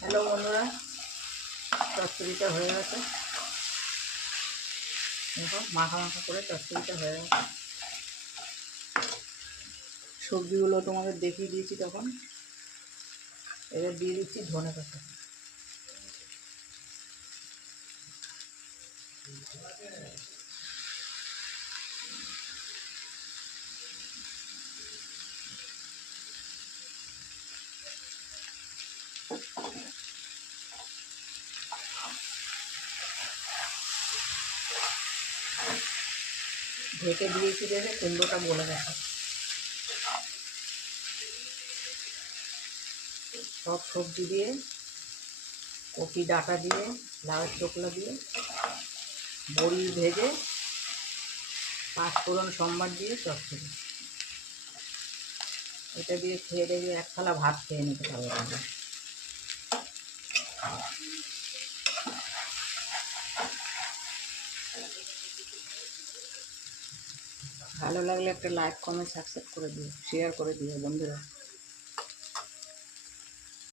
Hello বন্ধুরা, চচ্চড়িটা হয়ে গেছে। দেখো মাখা মাখা করে চচ্চড়িটা হয়ে গেছে। সবজিগুলো তোমাদের দেখিয়ে দিয়েছি তখন। এবার দিয়ে দিচ্ছি ধনে পাতা। ঢেকে দিয়েছি দেখে কুমড়োটা গলে গেছে। সব সবজি দিয়ে, কপি ডাঁটা দিয়ে, লাউয়ের চোকলা দিয়ে, বড়ি ভেজে, পাঁচফোড়ন সম্বার দিয়ে চচ্চড়ি। এটা দিয়ে খেয়ে দেখবে এক থালা ভাত খেয়ে নিতে পারবে। ভালো লাগলে একটা লাইক, কমেন্ট, সাবস্ক্রাইব করে দিও, শেয়ার করে দিও বন্ধুরা।